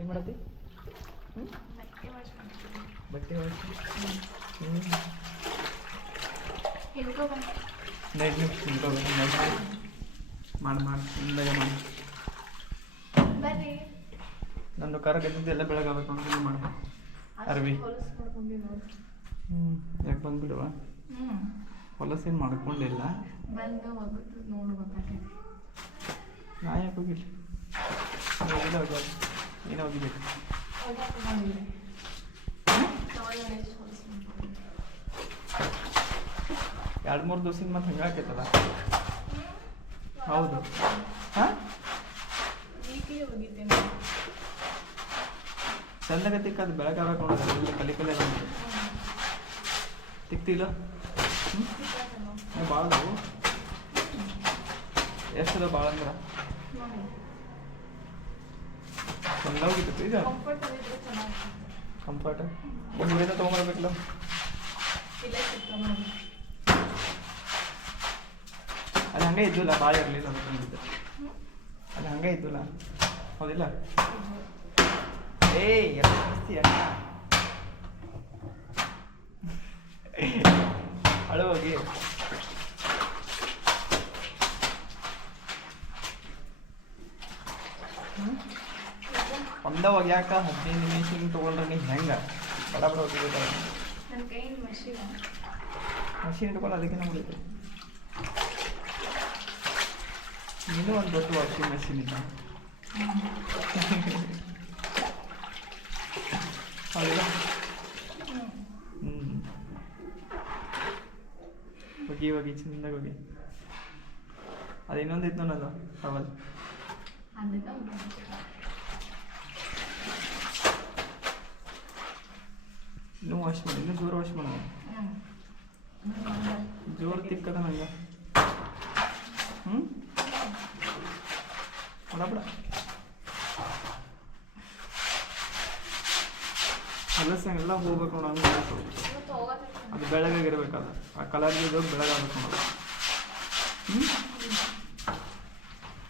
ಏನು ಮಾಡತ್ತಿ? ಬಟ್ಟೆ ನೈಟ್ ಮಾಡಿ ಮಾಡಿ. ನಂದು ಕರ ಗೆದ್ದಿದ್ದೆಲ್ಲ ಬೆಳಗಾಗಬೇಕು ಅಂತ ಮಾಡಿ. ಅರ್ವಿ. ಹ್ಞೂ ಯಾಕೆ ಬಂದುಬಿಡುವ? ಹೊಲಸೇನು ಮಾಡ್ಕೊಂಡಿಲ್ಲ. ನಾ ಯಾಕೆ ಹೋಗಿಲ್ಲ ಹೋಗಿಲ್ಲ ಹೋಗ್ಯಾರ ನೀನು ಎಷ್ಟು ಮಾಡ್ಕೊಂಡಿ ಎರಡು ಮೂರು ದಿವಸದಿಂದ ಮತ್ತೆ ಹಂಗೆ ಆಕೈತದ ಹೌದು. ಹಾಂ? ಚಂದಾಗ ತಿಕ್ಕದು ಬೆಳಗಾಗಬೇಕು ನೋಡೋದು. ಕಲಿ ಕಲಿ ತಿಕ್ತಿಲ್ಲ? ಭಾಳ ಎಷ್ಟದ ಭಾಳ ಅಂದ್ರೆ? ಚಂದ ಹೋಗಿತ್ತು ಈಗ ಕಂಫರ್ಟ್ ಒಂದು ತೊಗೊಂಬರ್ಬೇಕಲ್ಲ? ನೋಡಿ ಅದು ಹಂಗೆ ಇದ್ದಿಲ್ಲ ಭಾಳ ಇರಲಿಲ್ಲ ಅದಕ್ಕೆ ಅದು ಹಂಗೆ ಇದ್ದಿಲ್ಲ ಹೌದಿಲ್ಲ? ಏಯ್ ಎಲ್ಲ ಜಾಸ್ತಿ ಅಣ್ಣ ಅಳು ಹೋಗಿ. ಒಂದ ಒಗ್ಯಾಕ ಹದಿನೈದು ನಿಮಿಷ ಹಿಂಗೆ ತೊಗೊಂಡ್ರೆ ನೀವು ಹೆಂಗೆ? ಬಡ ಬಡ ಮಷೀನ್ ಇಟ್ಕೊಳ್ಳೋ ಅದಕ್ಕೆ ನಮ್ಗೆ ಇನ್ನೂ ಒಂದು ದೊಡ್ಡ ವಾಷಿಂಗ್ ಮಷೀನ್ ಇಲ್ಲ ಹೌದಾ ಹ್ಞೂ ಹೋಗಿ ಹೋಗಿ ಚಂದಾಗ ಹೋಗಿ. ಅದು ಇನ್ನೊಂದು ಇತ್ತು ನೋಡೋದು ಟವಲ್ ಇನ್ನೂ ವಾಶ್ ಮಾಡಿ ಇನ್ನೂ ಜೋರು ವಾಶ್ ಮಾಡೋದು ಜೋರು ತಿಕ್ಕದ ನಂಗೆ ಹ್ಞೂ ಬಿಡ ಎಲ್ಲ ಹೋಗ್ಬೇಕು ನೋಡು ಹಂಗೆ ಅದು ಬೆಳಗಾಗಿರ್ಬೇಕಲ್ಲ ಆ ಕಲರ್ ಇದು ಬೆಳಗಾಗಬೇಕು ನೋಡ ಹ್ಞೂ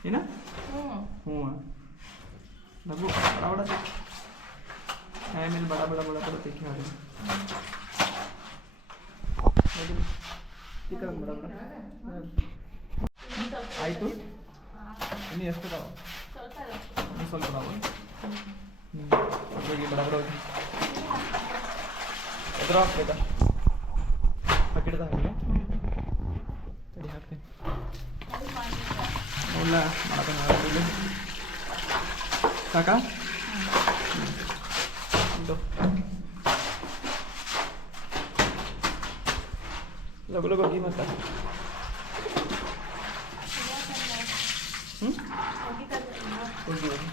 ಏನ ಹ್ಞೂ ಹ್ಞೂ ಬಡ ಬಡ ಬಡ ತಿಕ್ಕಿ ಆಮೇಲೆ ಬಡ ಬಡ ಬಡ ಬಡ ತಿಕ್ಕಿ ಹಾಡಿ ತಿಕ್ಕದ ಬಡ ಬಡ ಆಯಿತು ಇನ್ನು ಎಷ್ಟು ಅದಾವ ಸ್ವಲ್ಪ ಇನ್ನು ಸ್ವಲ್ಪ ಅದಾವ ಹ್ಞೂ ಹೋಗಿ ಬಡ ಬಡ ಹೋಗಿ ಎದುರು ಹಾಕ್ಬೇಕಾ ಬಕೆಟ್ದ ಹಾಕಿ ತಡಿ ಹಾಕ್ತೀನಿ ನೋಡ್ಲ ಮಾಡಕ್ಕೆ ಮಾಡಿಲ್ಲ ಸಾಕಾ ಒಂದು ಲಗು ಲಗು ಹೋಗಿ ಮತ್ತೆ ಹ್ಞೂ ಹೋಗಿ ಹೋಗಿ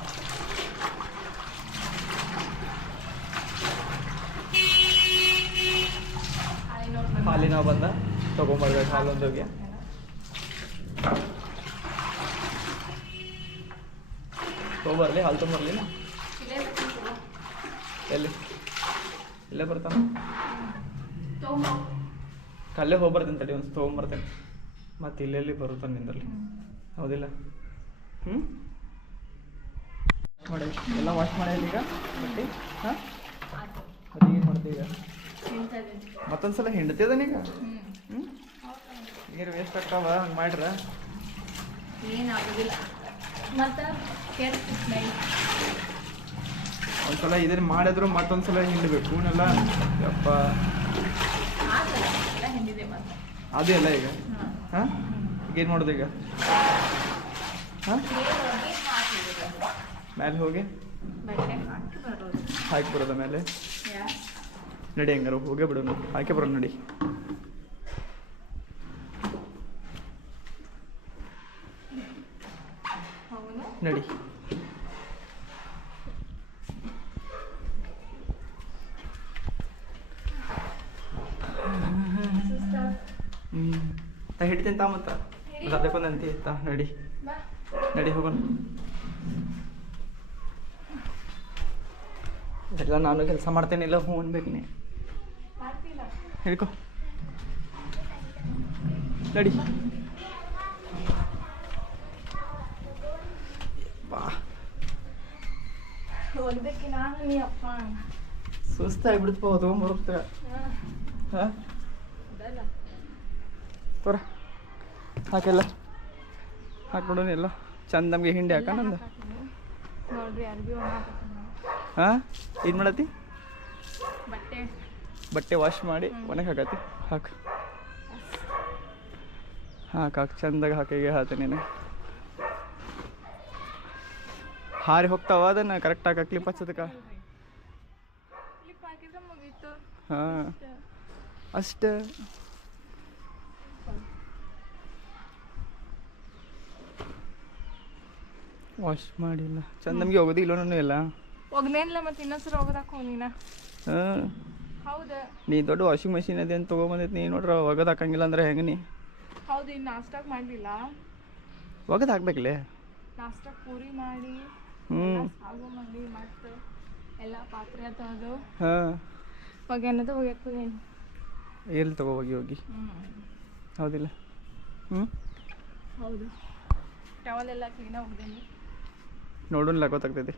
ಹಾಲಿನ ಬಂದ ತೊಗೊಂಬರ್ಬೇಕು ಹಾಲೊಂದು ಹೋಗಿ ತೊಗೊಂಬರ್ಲಿ ಹಾಲು ತೊಗೊಂಬರ್ಲಿಲ್ಲ ಇಲ್ಲೇ ಬರ್ತೀನಿ ಎಲ್ಲಿ? ಇಲ್ಲೇ ಬರ್ತಾನ. ಅಲ್ಲೇ ಹೋಗಿ ಬರ್ತೀನಿ ತಡಿ ಒಂದು ತೊಗೊಂಬರ್ತೇನೆ. ಮತ್ತೆ ಇಲ್ಲೆಲ್ಲಿ ಬರುತ್ತಾನೆ ನಿಂದಲ್ಲಿ ಹೌದಿಲ್ಲ? ಹ್ಞೂ ಮಾಡಿ. ಎಲ್ಲ ವಾಶ್ ಮಾಡಿ ಈಗ? ಬಟ್ಟೆ? ಹಾಂ? ಅದು ಏನು ಮಾಡ್ತೀವಿ ಈಗ? ತಿಂತದೆ ಮತ್ತೊಂದು ಸಲ ಹಿಂಡ್ತಿದ್ದಾನೀಗ ಹ್ಞೂ ನೀರು ವೇಸ್ಟ್ ಆಗ್ತಾವ ಹಂಗೆ ಮಾಡ್ರ ಏನಾಗೋದಿಲ್ಲ ಮತ್ತು ಒಂದ್ಸಲ ಇದನ್ನ ಮಾಡಿದ್ರು ಮತ್ತೊಂದ್ಸಲ ಹಿಂಡಬೇಕು. ಇವನ್ನೆಲ್ಲ ಯಪ್ಪ. ಅದೇ ಅಲ್ಲ ಈಗ? ಹಾಂ? ಏನು ಮಾಡೋದು ಈಗ? ಹಾಂ? ಮೇಲೆ ಹೋಗಿ? ಹಾಕಿ ಬರೋದ ಮೇಲೆ? ನಡಿ ಹಂಗಾರ, ಹೋಗೇ ಬಿಡೋಣ ಹಾಕಿ ಬರೋಣ ನಡಿ. ನಡಿ ಸಿಸ್ಟರ್ ಹ್ಞೂ ತಾ ಹಿಡ್ತೀನಿ ತಾ ಮತ್ತ. ಅದಕ್ಕೊಂದು ಅಂತಿ ತಾ ನಡಿ. ನಡಿ ಹೋಗೋಣ. ಎಲ್ಲ ನಾನು ಕೆಲಸ ಮಾಡ್ತೇನಿಲ್ಲ ಹ್ಞೂ ಅನ್ಬೇಕು ನೀ. ಹೇಳ್ಕೋ ಹಿಡ್ಕೊ. ನಡಿ. ಬಾ ಓದ್ಬೇಕಿ ನಾನು ನೀ ಅಪ್ಪ. ಸುಸ್ತಾಗ್ಬಿಡ್ತಪ್ಪ ತೊಗೊಂಬರುತ್ತೆ ಹಾಂ. ತೋರ. ಹಾಕೆಲ್ಲ ಹಾಕ್ಬಿಡೋಣ ಎಲ್ಲ. ಚಂದ ನಮಗೆ ಹಿಂಡಿ ಹಾಕ ನಂದು. ಹಾಂ? ಏನು ಮಾಡತ್ತಿ? ಬಟ್ಟೆ. ಬಟ್ಟೆ ವಾಶ್ ಮಾಡಿ ಒಣಗಿ ಹಾಕತ್ತಿ. ಹಾಕು. ಹಾಕು ಹಾಕು. ಚಂದಾಗ ಹಾಕಿಗೆ ಹಾತೆ ನೀನು. ಹಾರಿ ಹೋಗ್ತಾವ ಅದನ್ನು ಕರೆಕ್ಟ್ ಕ್ಲಿಪ್ ಹಚ್ಚೋದಕ್ಕೆ? ಕ್ಲಿಪ್ ಹಾಕಿದ್ರೆ ಮುಗೀತು. ಹಾಂ. ಅಷ್ಟೇ. ವಾಶ್ ಮಾಡಿಲ್ಲ. ಚಂದ ನಮಗೆ ಹೋಗೋದಿಲ್ಲ ನಾನು ಎಲ್ಲ ಒಗ್ನೇನ್ಲ ಮತ್ತೆ ಇನ್ನೊಂದ್ಸರಿ ಹೋಗೋದಾಕ ನೀನ. ಹೌದು. ನೀ ದೊಡ್ಡ ವಾಷಿಂಗ್ ಮಷಿನ್ ಅದೇ ಅಂತ ತೊಗೊಂಬಂದೈತಿ ನೀ ನೋಡ್ರ ಒಗದ ಹಾಕಂಗಿಲ್ಲ ಅಂದ್ರೆ ಹೆಂಗೆ ನೀ? ಹೌದು ಇನ್ನು ನಾಷ್ಟಾಕ್ ಮಾಡಲಿಲ್ಲ. ಒಗದ ಹಾಕ್ಬೇಕಲೇ? ನಾಷ್ಟಾಕ್ ಪೂರಿ ಮಾಡಿ ಹ್ಞೂ ಸಾಗು ಮಾಡಿ ಮತ್ತು ಎಲ್ಲ ಪಾತ್ರೆ ತೊಳೆದು ಹಾಂ. ಒಗ್ಯಾನದು ಒಗ್ಯಾಕ ಏನು ಎಲ್ಲಿ ತಗೋ ಹೋಗಿ? ಹೋಗಿ ಹೌದಿಲ್ಲ. ಹ್ಞೂ ಹೌದು. ಟವಲ್ ಎಲ್ಲ ಕ್ಲೀನಾಗಿ ಒಗ್ದೇನಿ ನೋಡೋಣ ಗೊತ್ತಾಗ್ತೈತಿ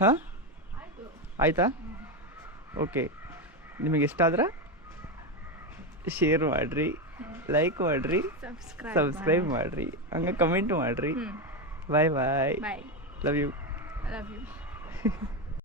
ಹಾಂ? ಆಯ್ತು. ಓಕೆ. ನಿಮಗೆ ಇಷ್ಟ ಆದ್ರೆ ಶೇರ್ ಮಾಡಿರಿ ಲೈಕ್ ಮಾಡಿರಿ ಸಬ್ಸ್ಕ್ರೈಬ್ ಮಾಡಿರಿ ಹಂಗೆ ಕಮೆಂಟ್ ಮಾಡಿರಿ. Bye. Bye. Love you. Love you.